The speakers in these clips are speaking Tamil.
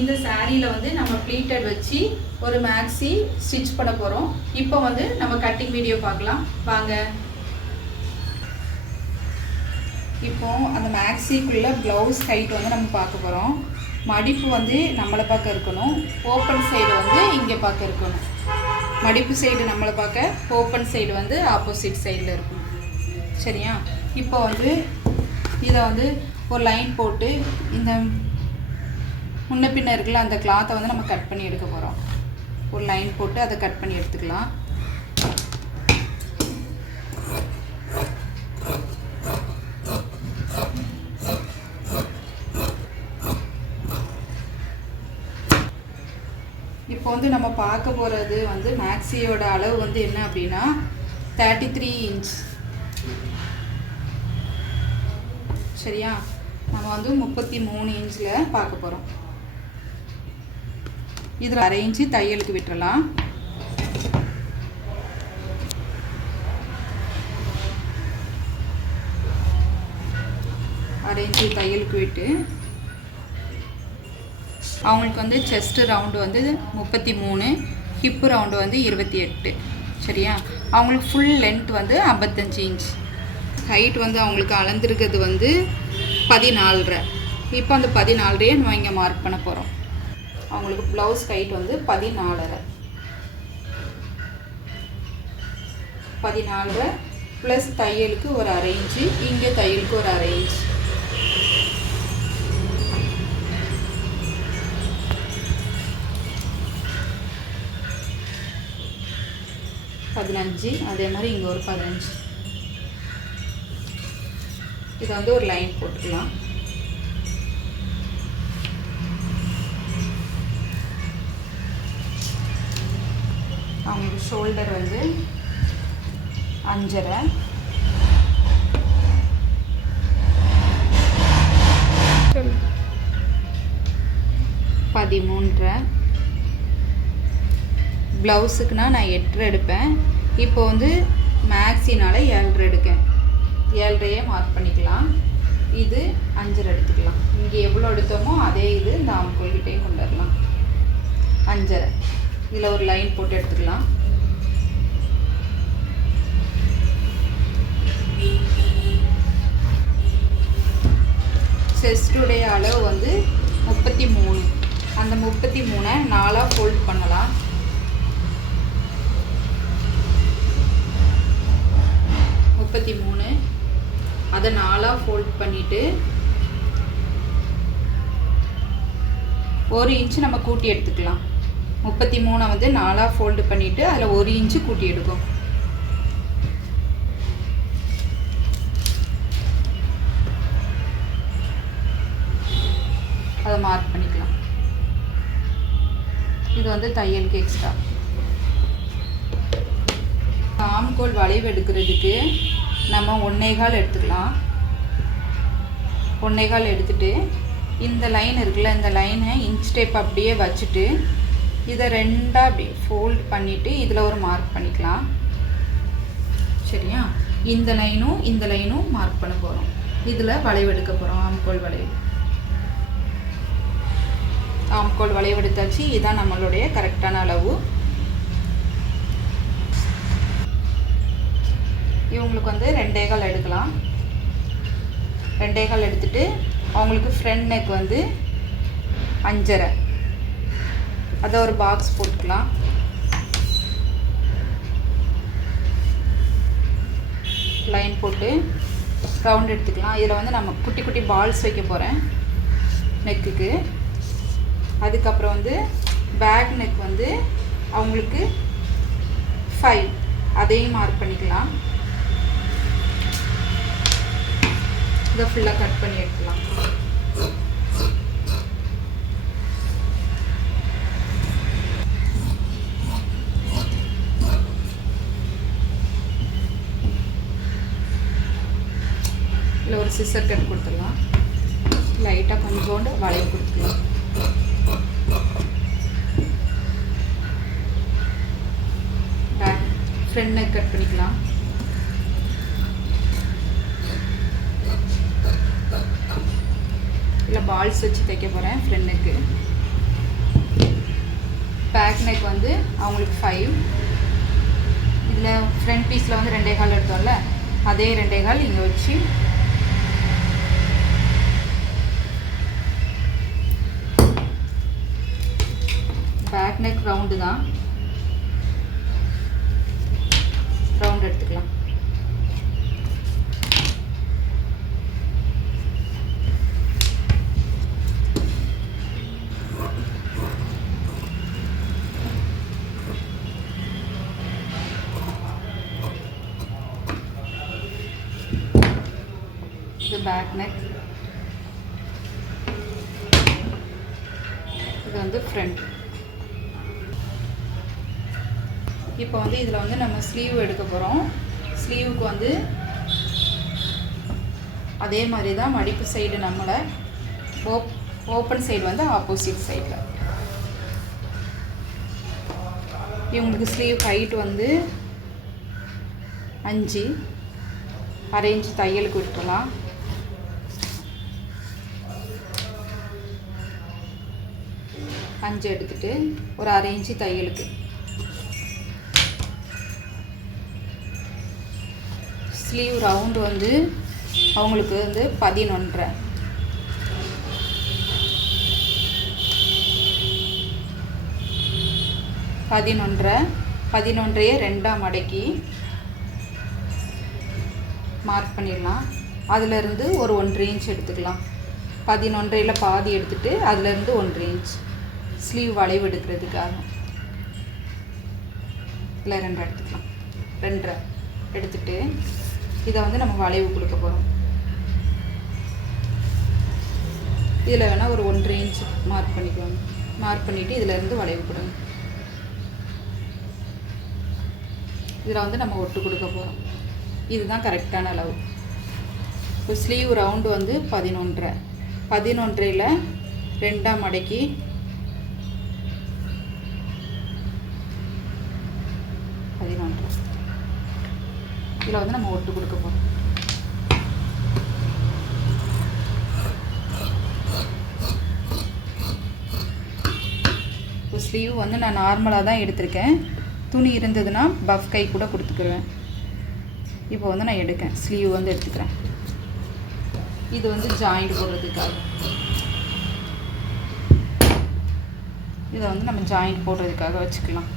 இந்த சாரியில் வந்து நம்ம ப்ளீட்டட் வச்சு ஒரு மேக்ஸி ஸ்டிச் பண்ண போகிறோம். இப்போ வந்து நம்ம கட்டிங் வீடியோ பார்க்கலாம் வாங்க. இப்போ அந்த மேக்ஸிக்குள்ளே ப்ளவுஸ் ஹைட் வந்து நம்ம பார்க்க போகிறோம். மடிப்பு வந்து நம்மளை பார்க்க இருக்கணும், ஓப்பன் சைடு வந்து இங்கே பார்க்க இருக்கணும். மடிப்பு சைடு நம்மளை பார்க்க, ஓப்பன் சைடு வந்து ஆப்போசிட் சைடில் இருக்கணும். சரியா? இப்போ வந்து இதை வந்து ஒரு லைன் போட்டு இந்த முன்ன பின்ன இருக்குல்ல அந்த கிளாத்தை வந்து நம்ம கட் பண்ணி எடுக்க போகிறோம். ஒரு லைன் போட்டு அதை கட் பண்ணி எடுத்துக்கலாம். இப்போ வந்து நம்ம பார்க்க போகிறது வந்து மேக்ஸியோட அளவு வந்து என்ன அப்படின்னா 33 இன்ச். சரியா? நம்ம வந்து 33 இன்ச்சில் பார்க்க போகிறோம். இதில் 1/2 இன்ச்சு தையலுக்கு விட்டுறலாம். அரை இன்ச்சு தையலுக்கு விட்டு அவங்களுக்கு வந்து செஸ்ட்டு ரவுண்டு வந்து 33, ஹிப்பு ரவுண்டு வந்து 28. சரியா? அவங்களுக்கு ஃபுல் லென்த் வந்து 55 இன்ச். ஹைட் வந்து அவங்களுக்கு அளந்துருக்கிறது வந்து 14.5. இப்போ அந்த 14.5 நம்ம இங்கே மார்க் பண்ண போகிறோம். அவங்களுக்கு ப்ளவுஸ் ஹைட் வந்து 14.5 ப்ளஸ் தையலுக்கு ஒரு 1/2 இன்ச்சு, இங்கே தையலுக்கு ஒரு 1/2 இன்ச். பதினஞ்சு. அதே மாதிரி இங்கே ஒரு 15. இதை வந்து ஒரு லைன் போட்டுக்கலாம். அவங்களுக்கு ஷோல்டர் வந்து 5.5, ப்ளவுஸுக்குனா நான் 8 எடுப்பேன். இப்போ வந்து மேக்ஸினால் 7 எடுக்கேன். 7 மார்க் பண்ணிக்கலாம். இது 5 எடுத்துக்கலாம். இங்கே எவ்வளோ எடுத்தோமோ அதே இது இந்த ஆம்கோல்கிட்டையும் கொண்டு வரலாம். 5. இதில் ஒரு லைன் போட்டு எடுத்துக்கலாம். செஸ்டுடைய அளவு வந்து 33. அந்த 33 4 ஃபோல்ட் பண்ணலாம். 33 அதை 4 ஃபோல்ட் பண்ணிவிட்டு 1 இன்ச்சு நம்ம கூட்டி எடுத்துக்கலாம். 33 வந்து 4 ஃபோல்டு பண்ணிவிட்டு அதில் 1 இன்ச்சு கூட்டி எடுக்கும். அதை மார்க் பண்ணிக்கலாம். இது வந்து தையலுக்கு எக்ஸ்ட்ரா. ஆம்கோல் வளைவு எடுக்கிறதுக்கு நம்ம 1.25 எடுத்துக்கலாம். 1.25 எடுத்துட்டு இந்த லைன் இருக்குல்ல, இந்த லைனை இன்ச் டேப் அப்படியே வச்சுட்டு இதை 2 அப்படி ஃபோல்ட் பண்ணிவிட்டு இதில் ஒரு மார்க் பண்ணிக்கலாம். சரியா? இந்த லைனும் மார்க் பண்ண போகிறோம். இதில் வளைவு எடுக்க போகிறோம். ஆம்கோல் வளைவு எடுத்தாச்சு. இதுதான் நம்மளுடைய கரெக்டான அளவு. இவங்களுக்கு வந்து 2.25 எடுக்கலாம். 2.25 எடுத்துட்டு அவங்களுக்கு ஃப்ரண்ட் நெக் வந்து 5.5. அதை ஒரு பாக்ஸ் போட்டுக்கலாம். லைன் போட்டு ரவுண்ட் எடுத்துக்கலாம். இதில் வந்து நம்ம குட்டி குட்டி பால்ஸ் வைக்க போகிறேன் நெக்குக்கு. அதுக்கப்புறம் வந்து பேக் நெக் வந்து அவங்களுக்கு 5. அதையும் மார்க் பண்ணிக்கலாம். இதை ஃபுல்லாக கட் பண்ணி எடுக்கலாம். இதில் ஒரு சிசர் கட் கொடுத்துடலாம். லைட்டாக கொஞ்சோண்டு வளைவு கொடுத்துக்கலாம். பேக் ஃப்ரண்ட் நெக் கட் பண்ணிக்கலாம். இல்லை பால்ஸ் வச்சு தைக்க போகிறேன் ஃப்ரண்ட் நெக்கு. பேக் நெக் வந்து அவங்களுக்கு 5. இதில் ஃப்ரண்ட் பீஸில் வந்து 2.25 எடுத்தோம்ல, அதே 2.25 இங்கே வச்சு பேக் நெக் ரவுண்டு தான், ரவுண்ட் எடுத்துக்கலாம். இது பேக் நெக், இது வந்து ஃப்ரண்ட். இப்போ வந்து இதில் வந்து நம்ம ஸ்லீவ் எடுக்க போகிறோம். ஸ்லீவுக்கு வந்து அதே மாதிரி தான் மடிப்பு சைடு நம்மளை ஓப்பன் சைடு வந்து ஆப்போசிட் சைடில். இவங்களுக்கு ஸ்லீவ் ஹைட் வந்து 5, அரை இன்ச் தையலுக்கு விட்டுக்கலாம். அஞ்சு எடுத்துட்டு ஒரு அரை இன்ச்சு தையலுக்கு. ஸ்லீவ் ரவுண்டு வந்து அவங்களுக்கு வந்து 11.5. 11.5 2ஆக மடக்கி மார்க் பண்ணிடலாம். அதிலிருந்து ஒரு 1.5 இன்ச் எடுத்துக்கலாம். 11.5 பாதி எடுத்துகிட்டு அதிலேருந்து 1.5 இன்ச் ஸ்லீவ் வளைவு எடுக்கிறதுக்காக இல்லை 2 எடுத்துக்கலாம். 2.5 எடுத்துகிட்டு இதை வந்து நம்ம வளைவு கொடுக்க போகிறோம். இதில் வேணால் ஒரு 1.5 இன்ச் மார்க் பண்ணிக்குவாங்க. மார்க் பண்ணிவிட்டு இதிலேருந்து வளைவு கொடுங்க. இதில் வந்து நம்ம ஒட்டு கொடுக்க போகிறோம். இதுதான் கரெக்டான அளவு. இப்போ ஸ்லீவ் ரவுண்டு வந்து 11.5. 11.5ல் 2ஆக மடக்கி இதில் வந்து நம்ம ஒட்டு கொடுக்க போகிறோம். இப்போ ஸ்லீவ் வந்து நான் நார்மலாக தான் எடுத்திருக்கேன். துணி இருந்ததுன்னா பஃப் கை கூட கொடுத்துக்குருவேன். இப்போ வந்து நான் எடுக்கேன், ஸ்லீவ் வந்து எடுத்துக்கிறேன். இது வந்து ஜாயிண்ட் போடுறதுக்காக. இதை வந்து நம்ம ஜாயிண்ட் போடுறதுக்காக வச்சுக்கலாம்.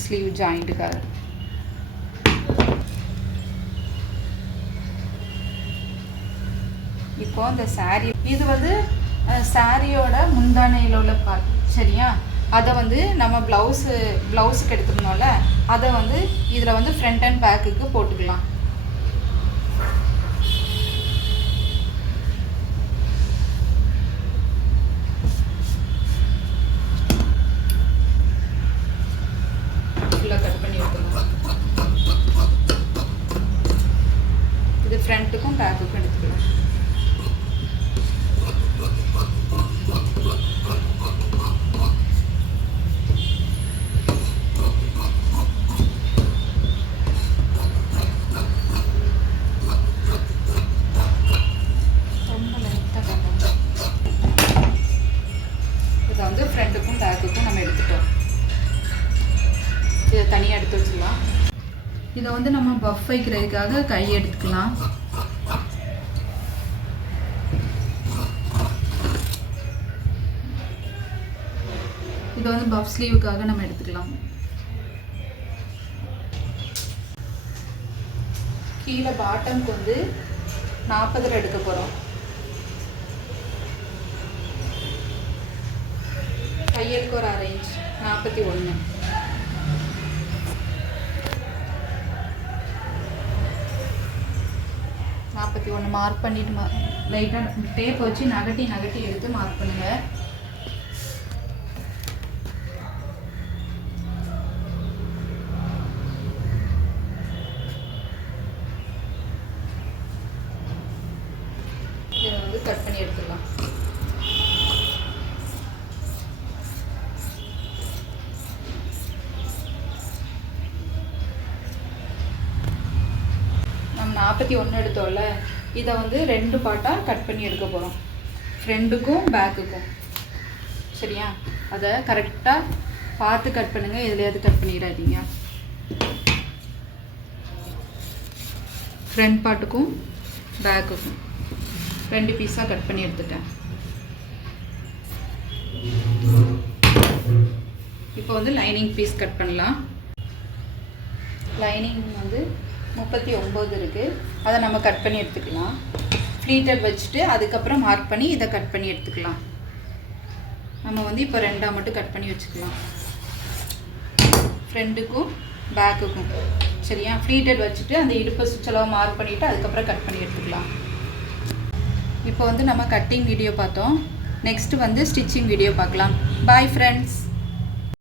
ஸ்லீவ் ஜாயிண்ட்டுக்காக. இப்போ இந்த சாரீ, இது வந்து சாரியோட முந்தானையில் உள்ள பார்ட், சரியா? அதை வந்து நம்ம ப்ளவுஸுக்கு எடுத்துக்கணும்ல, அதை வந்து இதில் வந்து ஃப்ரண்ட் அண்ட் பேக்குக்கு போட்டுக்கலாம். கட் பண்ணி எடுத்துக்கலாம். இது ஃப்ரண்ட்டுக்கும் பேக்குக்கும் எடுத்துக்கலாம். ரொம்ப லைட்டாக இதை வந்து ஃப்ரண்ட்டுக்கும் பேக்குக்கும் நம்ம எடுத்துட்டோம். இதை தனியாக எடுத்து வச்சுக்கலாம். இதை வந்து நம்ம பஃப் வைக்கிறதுக்காக கை எடுத்துக்கலாம். இதை வந்து பஃப் ஸ்லீவுக்காக நம்ம எடுத்துக்கலாம். கீழே பாட்டம்க்கு வந்து 40 எடுக்க போகிறோம். தையலுக்கு ஒரு அரை இன்ச் 41. 41 மார்க் பண்ணிட்டு லைட்டாக டேப் வச்சு நகட்டி எடுத்து மார்க் பண்ணுங்க. இதை வந்து கட் பண்ணி எடுத்துக்கலாம். நம்ம 41 எடுத்தோம்ல, இதை வந்து 2 பார்ட்டாக கட் பண்ணி எடுக்க போகிறோம். ஃப்ரண்ட்டுக்கும் பேக்குக்கும். சரியா? அதை கரெக்டாக பார்த்து கட் பண்ணுங்கள், எதுலையாவது கட் பண்ணிடாதீங்க. ஃப்ரண்ட் பார்ட்டுக்கும் பேக்குக்கும் 2 பீஸாக கட் பண்ணி எடுத்துட்டேன். இப்போ வந்து லைனிங் பீஸ் கட் பண்ணலாம். லைனிங் வந்து 39 இருக்குது, அதை நம்ம கட் பண்ணி எடுத்துக்கலாம். ஃப்ளீட்டட் வச்சுட்டு அதுக்கப்புறம் மார்க் பண்ணி இதை கட் பண்ணி எடுத்துக்கலாம். நம்ம வந்து இப்போ 2ஆக மட்டும் கட் பண்ணி வச்சுக்கலாம், ஃப்ரண்ட்டுக்கும் பேக்குக்கும். சரியா? ஃப்ளீட்டட் வச்சுட்டு அந்த இடுப்பை சுற்றளவு மார்க் பண்ணிவிட்டு அதுக்கப்புறம் கட் பண்ணி எடுத்துக்கலாம். இப்போ வந்து நம்ம கட்டிங் வீடியோ பார்த்தோம். நெக்ஸ்ட்டு வந்து ஸ்டிச்சிங் வீடியோ பார்க்கலாம். Bye friends.